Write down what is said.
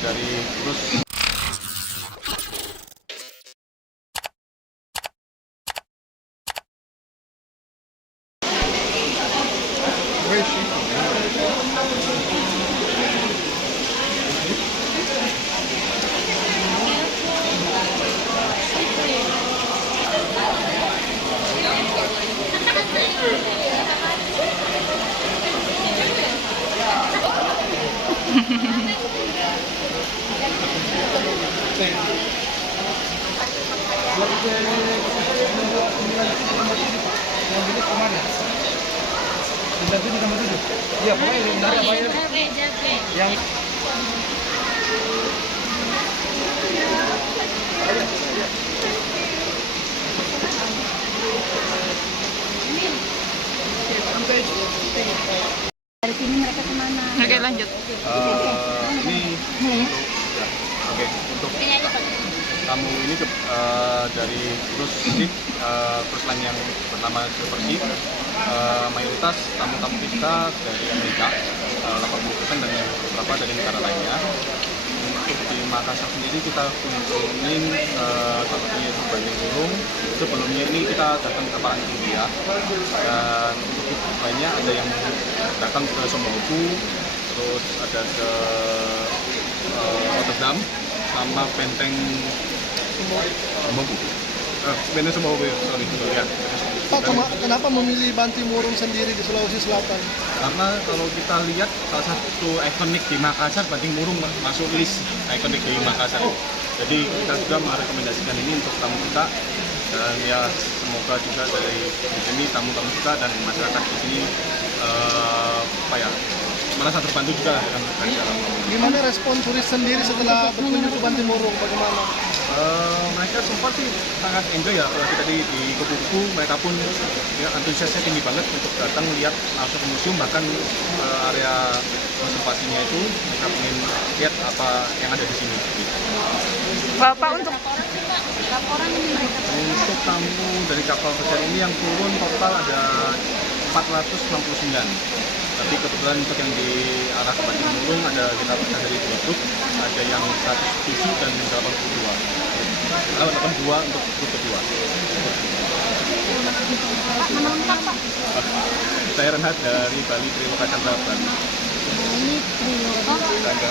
dari terus Iya, pokoknya yang Dari sini mereka kemana? Oke, lanjut. ini oke untuk tamu ini dari cruise ship cruise line yang bernama Silver Sea. Mayoritas tamu-tamu kita dari Amerika, 80% dan beberapa dari negara lainnya. Untuk di Makassar sendiri kita kunjungin seperti Banting Burung. Sebelumnya ini kita datang ke Parangtrilia, dan untuk lainnya ada yang datang ke Somobu, terus ada ke Rotterdam sama Benteng Somobu. Benteng Somobu, sorry ya. Pak, kenapa memilih Bantimurung sendiri di Sulawesi Selatan? Karena kalau kita lihat salah satu ikonik di Makassar, Bantimurung masuk list ikonik di Makassar. Jadi kita juga merekomendasikan ini untuk tamu kita, dan ya semoga juga dari di sini tamu-tamu kita dan masyarakat di sini merasa terbantu juga lah dengan acara. Gimana respon turis sendiri setelah berkunjung ke Bantimurung? Bagaimana? Mereka sempat sih sangat enjoy ya. Kalau kita di kupu-kupu, mereka pun ya antusiasnya tinggi banget untuk datang lihat langsung ke museum, bahkan area konservasinya itu mereka ingin lihat apa yang ada di sini. Bapak untuk Untuk tamu dari kapal besar ini yang turun total ada 469. Tapi kebetulan untuk yang di arah ke Bantimurung ada kita pecah dari 2 grup, ada yang 107 dan 82. 82 untuk grup kedua. Pak, nama lengkap Pak? Saya Renhat dari Bali Triloka Chandra Bali. Ini Triloka.